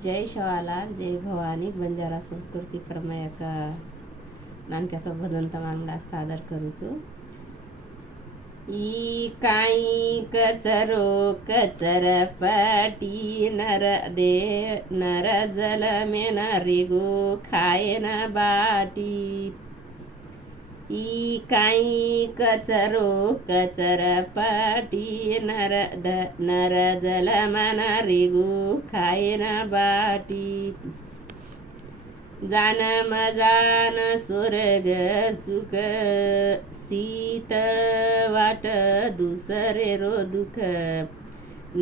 जय शवालाल जय भवानी बंजारा संस्कृती फरमाया का नानक्याचा भजन तमांगडा सादर करूचो। ई काई कचरो कचर पाटी नर दे नर जल में नरिगो खाए न बाटी। ई काई कचरो कचर पाटी नर जल मन रिगु खाए न बाटी। जान मजान स्वर्ग सुख शीतळ वाट दुसरे रो दुख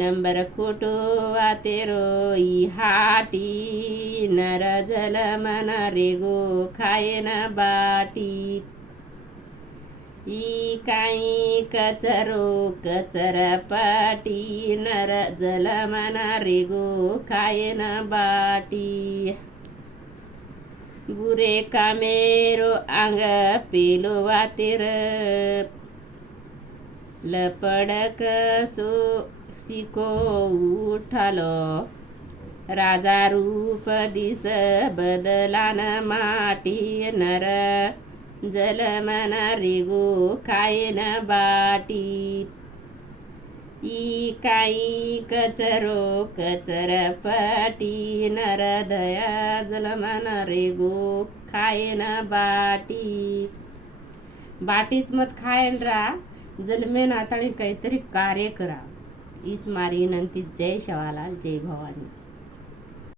नंबर खोटो वातेरो ई हाटी नर जल मन रेगो खाए न बाटी। ई काई कचरो कचर पाटी नर जल मन रेगो खाए न बाटी। बुरे कामेरो आंग पेलो वातेर लपडक सो शिको उठालो राजा रूप दिस बदलान माटी नर जल मन रेगो खाए न बाटी। ई काई कचरो कचर पाटी नर दया जल मन रेगो खाए न बाटी। बाटीच मत खायन रा जलमे नाताळी काहीतरी कार्य करा हीच मारी विनंती। जय शवालाल जय भवानी।